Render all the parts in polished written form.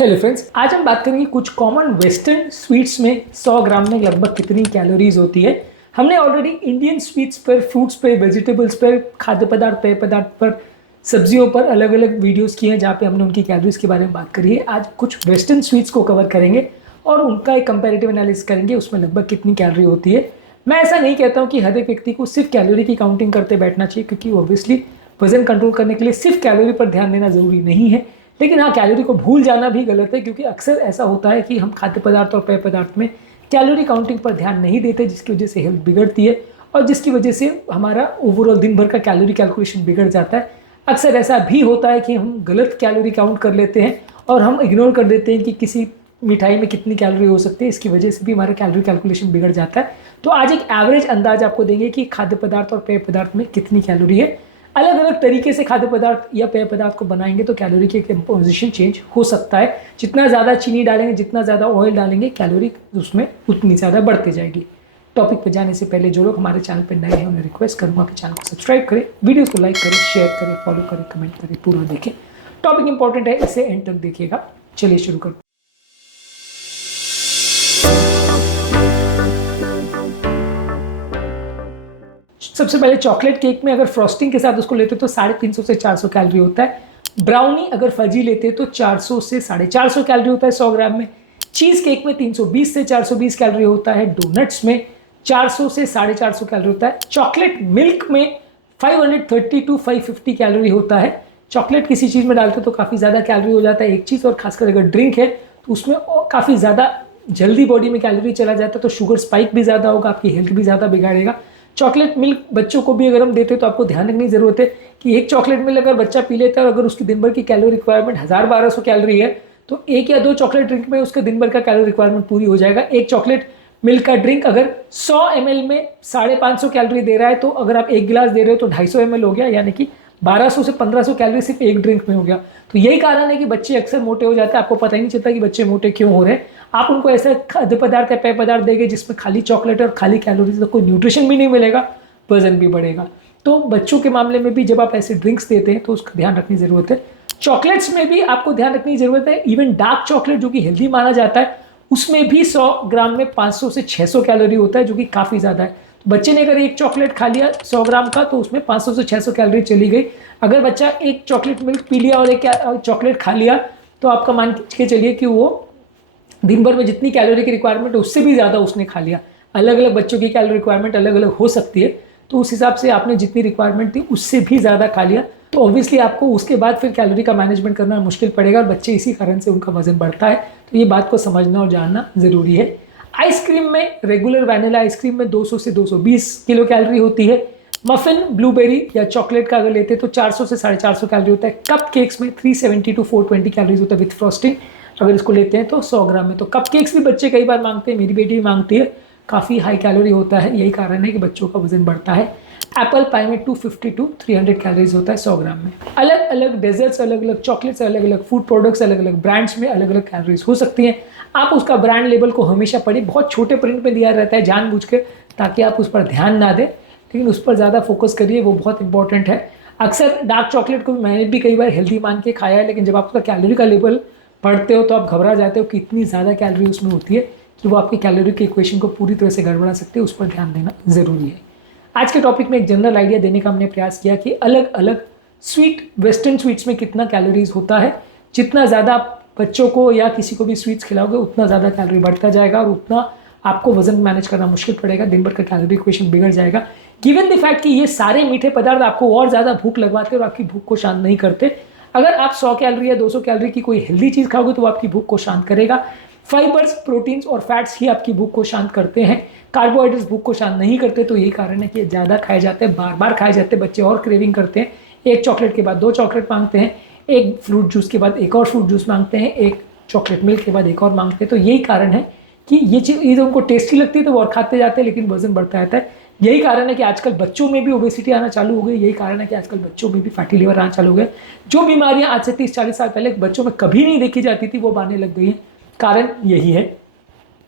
Hello friends, आज हम बात करेंगे कुछ कॉमन वेस्टर्न स्वीट्स में 100 ग्राम में लगभग कितनी कैलोरीज होती है। हमने ऑलरेडी इंडियन स्वीट्स पर, फ्रूट्स पर, वेजिटेबल्स पर, खाद्य पदार्थ, पेय पदार्थ पर, सब्जियों पर अलग अलग वीडियोस किए हैं जहाँ पे हमने उनकी कैलोरीज के बारे में बात करी है। आज कुछ वेस्टर्न स्वीट्स को कवर करेंगे और उनका एक कंपैरेटिव एनालिसिस करेंगे, उसमें लगभग कितनी कैलोरी होती है। मैं ऐसा नहीं कहता हूँ कि हर एक व्यक्ति को सिर्फ कैलोरी की काउंटिंग करते बैठना चाहिए, क्योंकि ऑब्वियसली वजन कंट्रोल करने के लिए सिर्फ कैलोरी पर ध्यान देना जरूरी नहीं है। लेकिन हाँ, कैलोरी को भूल जाना भी गलत है, क्योंकि अक्सर ऐसा होता है कि हम खाद्य पदार्थ और पेय पदार्थ में कैलोरी काउंटिंग पर ध्यान नहीं देते, जिसकी वजह से हेल्थ बिगड़ती है और जिसकी वजह से हमारा ओवरऑल दिन भर का कैलोरी कैलकुलेशन बिगड़ जाता है। अक्सर ऐसा भी होता है कि हम गलत कैलोरी काउंट कर लेते हैं और हम इग्नोर कर देते हैं कि किसी मिठाई में कितनी कैलोरी हो सकती है। इसकी वजह से भी हमारा कैलोरी कैलकुलेशन बिगड़ जाता है। तो आज एक एवरेज अंदाज आपको देंगे कि खाद्य पदार्थ और पेय पदार्थ में कितनी कैलोरी है। अलग अलग तरीके से खाद्य पदार्थ या पेय पदार्थ को बनाएंगे तो कैलोरी के कंपोजिशन चेंज हो सकता है। जितना ज़्यादा चीनी डालेंगे, जितना ज़्यादा ऑयल डालेंगे, कैलोरी उसमें उतनी ज़्यादा बढ़ती जाएगी। टॉपिक पर जाने से पहले जो लोग हमारे चैनल पर नए हैं उन्हें रिक्वेस्ट करूँगा कि चैनल को सब्सक्राइब करें, वीडियो को लाइक करें, शेयर करें, फॉलो करें, कमेंट करें, पूरा देखें। टॉपिक इंपॉर्टेंट है, इसे एंड तक देखिएगा। चलिए शुरू करते हैं। सबसे पहले चॉकलेट केक में अगर फ्रॉस्टिंग के साथ उसको लेते तो 350 से 400 कैलोरी होता है। ब्राउनी अगर फजी लेते तो 400 से 450 कैलोरी होता है 100 ग्राम में। चीज़ केक में 320 से 420 कैलोरी होता है। डोनट्स में 400 से 450 कैलोरी होता है। चॉकलेट मिल्क में 530 टू 550 कैलोरी होता है। चॉकलेट किसी चीज़ में डालते तो काफ़ी ज़्यादा कैलोरी हो जाता है एक चीज़, और खासकर अगर ड्रिंक है तो उसमें काफ़ी ज़्यादा जल्दी बॉडी में कैलोरी चला जाता है, तो शुगर स्पाइक भी ज़्यादा होगा, आपकी हेल्थ भी ज़्यादा बिगाड़ेगा। चॉकलेट मिल्क बच्चों को भी अगर हम देते हैं तो आपको ध्यान रखने की ज़रूरत है कि एक चॉकलेट मिल्क अगर बच्चा पी लेता है और अगर उसकी दिन भर की कैलोरी रिक्वायरमेंट 1000-1200 कैलोरी है तो 1 या 2 चॉकलेट ड्रिंक में उसके दिन भर का कैलोरी रिक्वायरमेंट पूरी हो जाएगा। एक चॉकलेट मिल्क का ड्रिंक अगर 100 ml में 550 कैलोरी दे रहा है तो अगर आप एक गिलास दे रहे हो तो 250 ml हो गया, यानी कि 1200 से 1500 कैलोरी सिर्फ एक ड्रिंक में हो गया। तो यही कारण है कि बच्चे अक्सर मोटे हो जाते हैं। आपको पता ही नहीं चलता कि बच्चे मोटे क्यों हो रहे हैं। आप उनको ऐसा खाद्य पदार्थ या पेय पदार्थ देंगे जिसमें खाली चॉकलेट और खाली कैलोरीज, तो कोई न्यूट्रिशन भी नहीं मिलेगा, वजन भी बढ़ेगा। तो बच्चों के मामले में भी जब आप ऐसे ड्रिंक्स देते हैं तो उसका ध्यान रखने की जरूरत है। चॉकलेट्स में भी आपको ध्यान रखने की जरूरत है। इवन डार्क चॉकलेट जो कि हेल्दी माना जाता है उसमें भी 100 ग्राम में 500 से 600 कैलोरी होता है, जो कि काफ़ी ज़्यादा है। तो बच्चे ने अगर एक चॉकलेट खा लिया 100 ग्राम का तो उसमें 500 से 600 कैलोरी चली गई। अगर बच्चा एक चॉकलेट मिल्क पी लिया और एक चॉकलेट खा लिया तो आपका मान के चलिए कि वो दिन भर में जितनी कैलोरी की रिक्वायरमेंट है उससे भी ज़्यादा उसने खा लिया। अलग अलग बच्चों की कैलोरी रिक्वायरमेंट अलग अलग हो सकती है, तो उस हिसाब से आपने जितनी रिक्वायरमेंट थी उससे भी ज़्यादा खा लिया तो ऑब्वियसली आपको उसके बाद फिर कैलोरी का मैनेजमेंट करना मुश्किल पड़ेगा और बच्चे इसी कारण से उनका वजन बढ़ता है। तो ये बात को समझना और जानना ज़रूरी है। आइसक्रीम में, रेगुलर वैनिला आइसक्रीम में 200 से 220 किलो कैलोरी होती है। मफिन, ब्लूबेरी या चॉकलेट का अगर लेते तो 400 से 450 कैलोरी होता है। कप केक्स में 370 टू 420 कैलोरीज होता है विथ फ्रॉस्टिंग अगर इसको लेते हैं तो 100 ग्राम में। तो कप केक्स भी बच्चे कई बार मांगते हैं, मेरी बेटी भी मांगती है। काफ़ी हाई कैलोरी होता है, यही कारण है कि बच्चों का वजन बढ़ता है। एप्पल पाई में 250 टू 300 कैलोरीज होता है 100 ग्राम में। अलग अलग डेजर्ट्स, अलग अलग चॉकलेट्स, अलग अलग फूड प्रोडक्ट्स, अलग अलग ब्रांड्स में अलग अलग कैलोरीज हो सकती हैं। आप उसका ब्रांड लेबल को हमेशा पढ़िए। बहुत छोटे प्रिंट में दिया रहता है जानबूझ के, ताकि आप उस पर ध्यान ना दें, लेकिन उस पर ज़्यादा फोकस करिए, वो बहुत इंपॉर्टेंट है। अक्सर डार्क चॉकलेट को मैंने भी कई बार हेल्दी मान के खाया है, लेकिन जब आप उसका कैलोरी का लेवल पढ़ते हो तो आप घबरा जाते हो कि इतनी ज़्यादा कैलोरी उसमें होती है कि वो आपकी कैलोरी के इक्वेशन को पूरी तरह से गड़बड़ा सकते हैं। उस पर ध्यान देना ज़रूरी है। आज के टॉपिक में एक जनरल आइडिया देने का हमने प्रयास किया कि अलग अलग स्वीट, वेस्टर्न स्वीट्स में कितना कैलोरीज होता है। जितना ज़्यादा बच्चों को या किसी को भी स्वीट्स खिलाओगे उतना ज़्यादा कैलोरी बढ़ता जाएगा और उतना आपको वजन मैनेज करना मुश्किल पड़ेगा, दिन भर का कैलोरी इक्वेशन बिगड़ जाएगा। गिवन द फैक्ट कि ये सारे मीठे पदार्थ आपको और ज़्यादा भूख लगवाते और आपकी भूख को शांत नहीं करते। अगर आप 100 कैलोरी या 200 कैलोरी की कोई हेल्दी चीज़ खाओगे तो वो आपकी भूख को शांत करेगा। फाइबर्स, प्रोटीन्स और फैट्स ही आपकी भूख को शांत करते हैं। कार्बोहाइड्रेट्स भूख को शांत नहीं करते, तो यही कारण है कि ज़्यादा खाए जाते हैं, बार बार खाए जाते हैं। बच्चे और क्रेविंग करते हैं, एक चॉकलेट के बाद 2 चॉकलेट मांगते हैं, एक फ्रूट जूस के बाद एक और फ्रूट जूस मांगते हैं, एक चॉकलेट मिल्क के बाद एक और मांगते हैं। तो यही कारण है कि ये चीज़ उनको टेस्टी लगती है तो वो और खाते जाते हैं, लेकिन वजन बढ़ता रहता है। यही कारण है कि आजकल बच्चों में भी ओबेसिटी आना चालू हो गई। यही कारण है कि आजकल बच्चों में भी फैटी लिवर आना चालू हो गया। जो बीमारियां आज से 30-40 साल पहले बच्चों में कभी नहीं देखी जाती थी वो आने लग गई हैं। कारण यही है।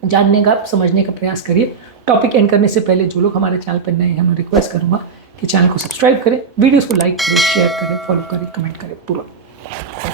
जानने का, समझने का प्रयास करिए। टॉपिक एंड करने से पहले जो लोग हमारे चैनल पर नए हैं मैं रिक्वेस्ट करूँगा कि चैनल को सब्सक्राइब करें, वीडियोज़ को लाइक करें, शेयर करें, फॉलो करें, कमेंट करें, पूरा।